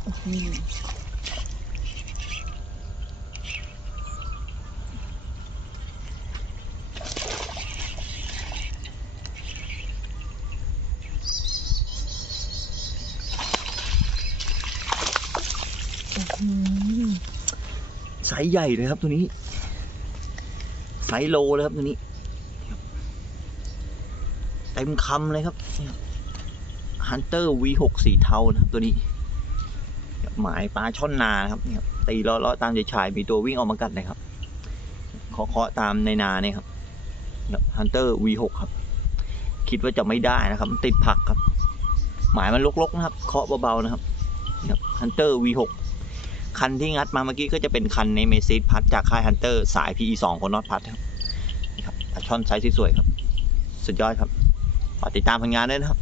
ไซส์ใหญ่เลยครับตัวนี้ไซส์โลเลยครับตัวนี้เต็มคำเลยครับฮันเตอร์ V6 สีเทานะครับตัวนี้ หมายปลาช่อนนานะครับเนี่ยครับตีเลาะตามชายๆมีตัววิ่งออกมากัดเลยครับเคาะๆตามในนาเนี่ยครับฮันเตอร์ V6 ครับ คิดว่าจะไม่ได้นะครับ ติดผักครับ หมายมันลกๆนะครับ เคาะเบาๆนะครับฮันเตอร์ V6 คันที่งัดมาเมื่อกี้ก็จะเป็นคันในเมซิสพัดจากค่ายฮันเตอร์สาย PE 2 ของน็อตพัดครับนี่ครับช่อนไซส์สวยๆครับ สุดยอดครับฝากติดตามผลงานด้วยนะครับ